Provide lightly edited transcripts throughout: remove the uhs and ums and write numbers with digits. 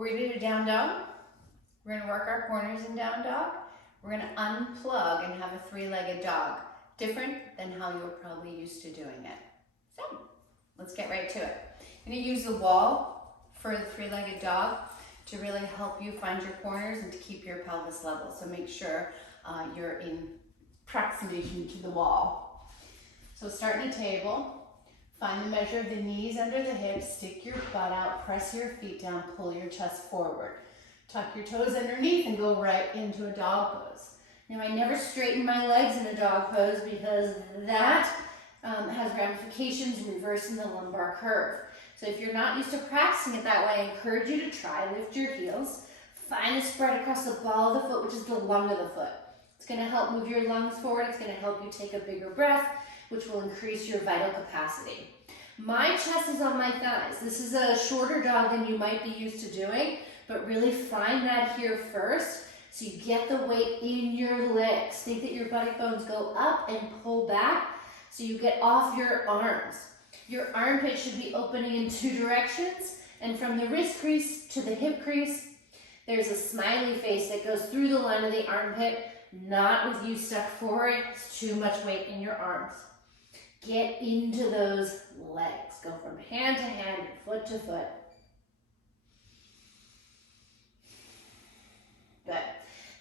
Are we gonna do down dog? We're gonna work our corners in down dog. We're gonna unplug and have a three-legged dog. Different than how you were probably used to doing it. So, let's get right to it. I'm gonna use the wall for the three-legged dog to really help you find your corners and to keep your pelvis level. So make sure you're in proximity to the wall. So start in a table. Find the measure of the knees under the hips, stick your butt out, press your feet down, pull your chest forward. Tuck your toes underneath and go right into a dog pose. Now I never straighten my legs in a dog pose because that has ramifications in reversing the lumbar curve. So if you're not used to practicing it that way, I encourage you to try. Lift your heels, find a spread across the ball of the foot, which is the lung of the foot. It's gonna help move your lungs forward. It's gonna help you take a bigger breath, which will increase your vital capacity. My chest is on my thighs. This is a shorter dog than you might be used to doing, but really find that here first so you get the weight in your legs. Think that your buttock bones go up and pull back so you get off your arms. Your armpit should be opening in two directions, and from the wrist crease to the hip crease, there's a smiley face that goes through the line of the armpit, not with you stuck forward. It's too much weight in your arms. Get into those legs. Go from hand to hand, foot to foot. Good.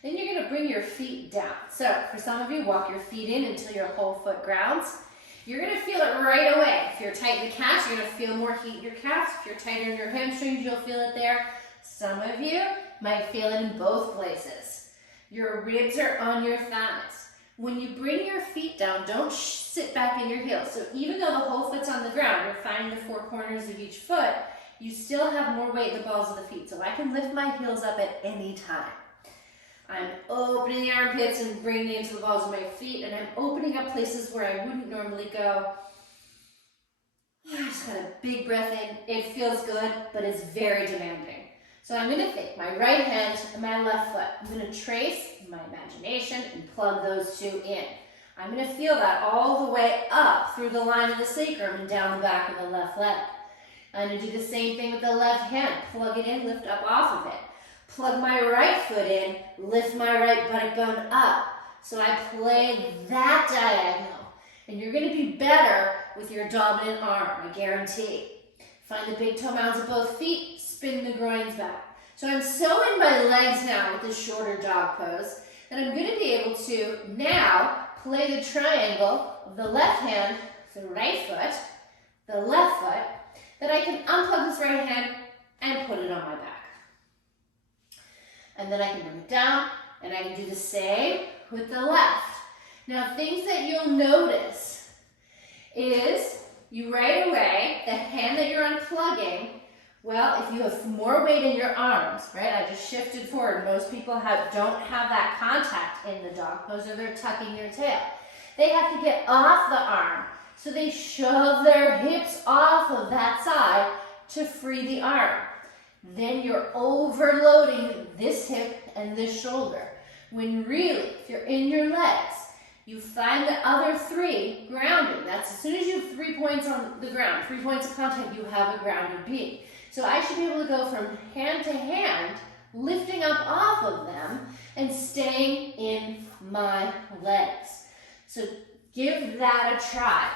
Then you're going to bring your feet down. So for some of you, walk your feet in until your whole foot grounds. You're going to feel it right away. If you're tight in the calves, you're going to feel more heat in your calves. If you're tighter in your hamstrings, you'll feel it there. Some of you might feel it in both places. Your ribs are on your thighs. When you bring your feet down, don't sit back in your heels. So even though the whole foot's on the ground, you're finding the four corners of each foot, you still have more weight in the balls of the feet. So I can lift my heels up at any time. I'm opening the armpits and bringing it into the balls of my feet, and I'm opening up places where I wouldn't normally go. I just got a big breath in. It feels good, but it's very demanding. So I'm going to take my right hand and my left foot. I'm going to trace my imagination and plug those two in. I'm going to feel that all the way up through the line of the sacrum and down the back of the left leg. I'm going to do the same thing with the left hand. Plug it in, lift up off of it. Plug my right foot in, lift my right buttock bone up. So I play that diagonal. And you're going to be better with your dominant arm, I guarantee. Find the big toe mounds of both feet, spin the groins back. So I'm so in my legs now with this shorter dog pose that I'm going to be able to now play the triangle of the left hand, the right foot, the left foot, that I can unplug this right hand and put it on my back. And then I can bring it down, and I can do the same with the left. Now, things that you'll notice is you right away, the hand that you're unplugging, well, if you have more weight in your arms, right? I just shifted forward. Most people don't have that contact in the dog pose, or they're tucking their tail. They have to get off the arm. So they shove their hips off of that side to free the arm. Then you're overloading this hip and this shoulder. When really, if you're in your legs, you find the other three grounded. That's as soon as you have 3 points on the ground, 3 points of contact, you have a grounded being. So I should be able to go from hand to hand, lifting up off of them and staying in my legs. So give that a try.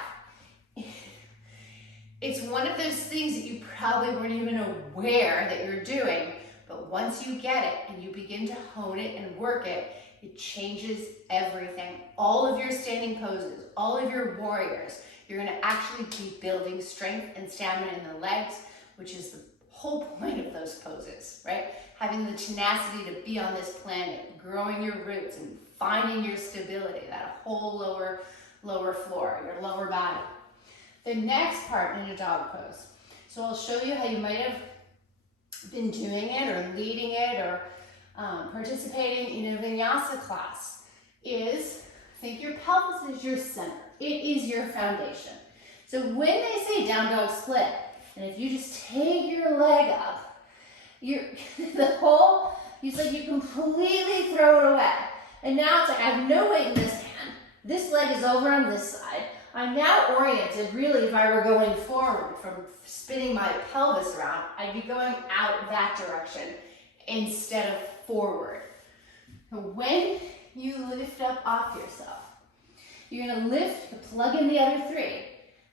It's one of those things that you probably weren't even aware that you're doing, but once you get it and you begin to hone it and work it, it changes everything. All of your standing poses, all of your warriors, you're going to actually be building strength and stamina in the legs, which is the whole point of those poses, right? Having the tenacity to be on this planet, growing your roots and finding your stability, that whole lower floor, your lower body. The next part in a dog pose. So I'll show you how you might have been doing it or leading it or participating in a vinyasa class is, think your pelvis is your center. It is your foundation. So when they say down dog split, and if you just take your leg up, it's like you completely throw it away. And now it's like I have no weight in this hand. This leg is over on this side. I'm now oriented, really, if I were going forward from spinning my pelvis around, I'd be going out that direction instead of forward. When you lift up off yourself, you're gonna lift, plug in the other three.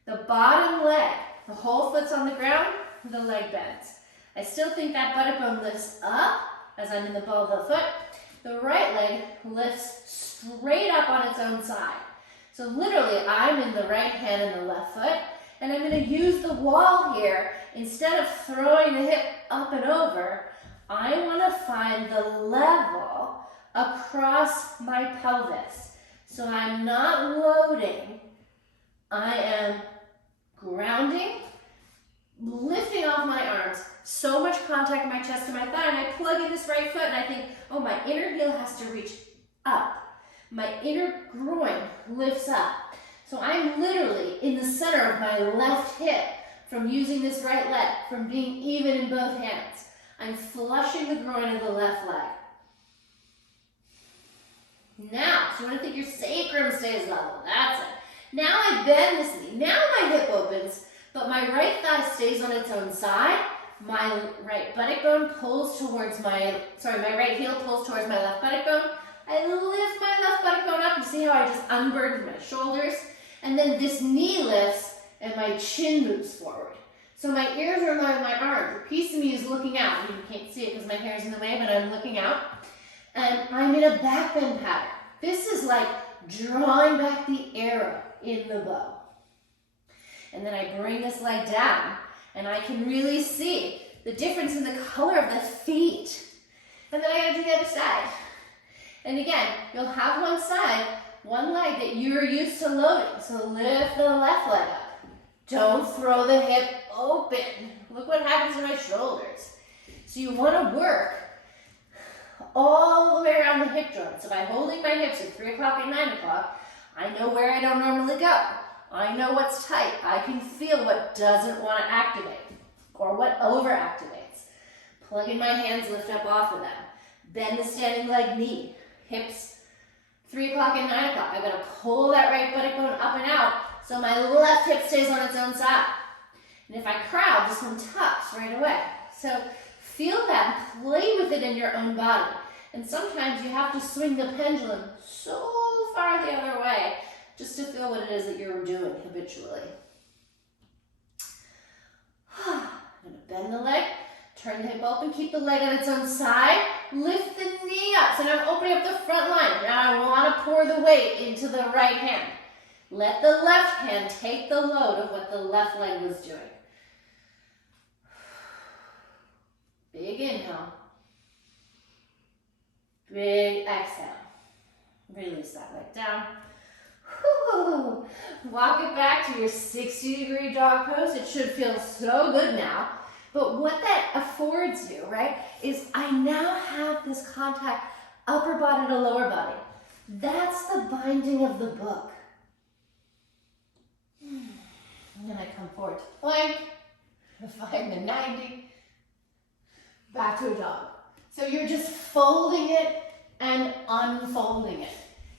The bottom leg, the whole foot's on the ground, the leg bends. I still think that buttock bone lifts up as I'm in the ball of the foot. The right leg lifts straight up on its own side. So literally, I'm in the right hand and the left foot, and I'm gonna use the wall here. Instead of throwing the hip up and over, I wanna find the level across my pelvis. So I'm not loading, I am grounding, lifting off my arms, so much contact in my chest and my thigh, and I plug in this right foot and I think, oh, my inner heel has to reach up. My inner groin lifts up. So I'm literally in the center of my left hip from using this right leg, from being even in both hands. I'm flushing the groin of the left leg. Now, so you want to think your sacrum stays level. That's it. Now I bend this knee. Now my hip opens, but my right thigh stays on its own side. My right buttock bone pulls towards my right heel pulls towards my left buttock bone. I lift my left buttock bone up. You see how I just unburdened my shoulders? And then this knee lifts and my chin moves forward. So my ears are in line with my arms. A piece of me is looking out. You can't see it because my hair is in the way, but I'm looking out. And I'm in a back bend pattern. This is like drawing back the arrow in the bow. And then I bring this leg down, and I can really see the difference in the color of the feet. And then I gotta do the other side. And again, you'll have one side, one leg that you're used to loading. So lift the left leg up. Don't throw the hip open. Look what happens to my shoulders. So you wanna work all the way around the hip joint. So by holding my hips at 3 o'clock and 9 o'clock, I know where I don't normally go. I know what's tight. I can feel what doesn't want to activate or what overactivates. Plug in my hands, lift up off of them. Bend the standing leg knee. Hips 3 o'clock and 9 o'clock. I'm going to pull that right buttock bone up and out so my left hip stays on its own side. And if I crowd, this one tucks right away. So feel that, play with it in your own body. And sometimes you have to swing the pendulum so far the other way just to feel what it is that you're doing habitually. I'm going to bend the leg, turn the hip open, keep the leg on its own side, lift the knee up. So now I'm opening up the front line. Now I want to pour the weight into the right hand. Let the left hand take the load of what the left leg was doing. Big inhale. Big exhale. Release that leg down. Whew. Walk it back to your 60-degree dog pose. It should feel so good now. But what that affords you, right, is I now have this contact upper body to lower body. That's the binding of the book. And then I come forward to plank, find the 90, back to a dog. So you're just folding it and unfolding it.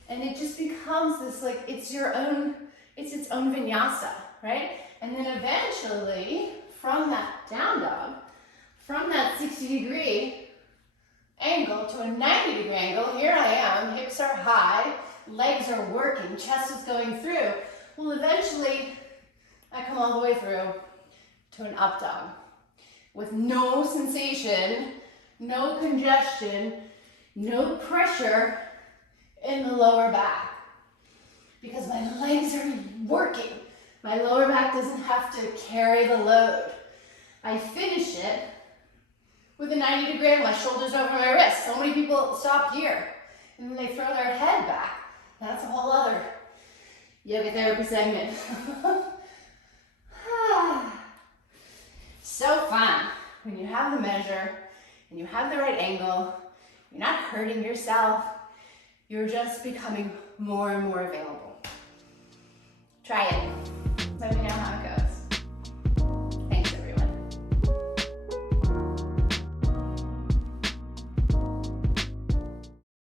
And it just becomes this, like, it's its own vinyasa, right? And then eventually, from that down dog, from that 60-degree angle to a 90-degree angle, here I am, hips are high, legs are working, chest is going through. Well, eventually, I come all the way through to an up dog with no sensation, no congestion, no pressure in the lower back because my legs are working. My lower back doesn't have to carry the load. I finish it with a 90-degree angle, my shoulders over my wrists. So many people stop here and then they throw their head back. That's a whole other yoga therapy segment. So fun when you have the measure and you have the right angle. You're not hurting yourself. You're just becoming more and more available. Try it. Let me know.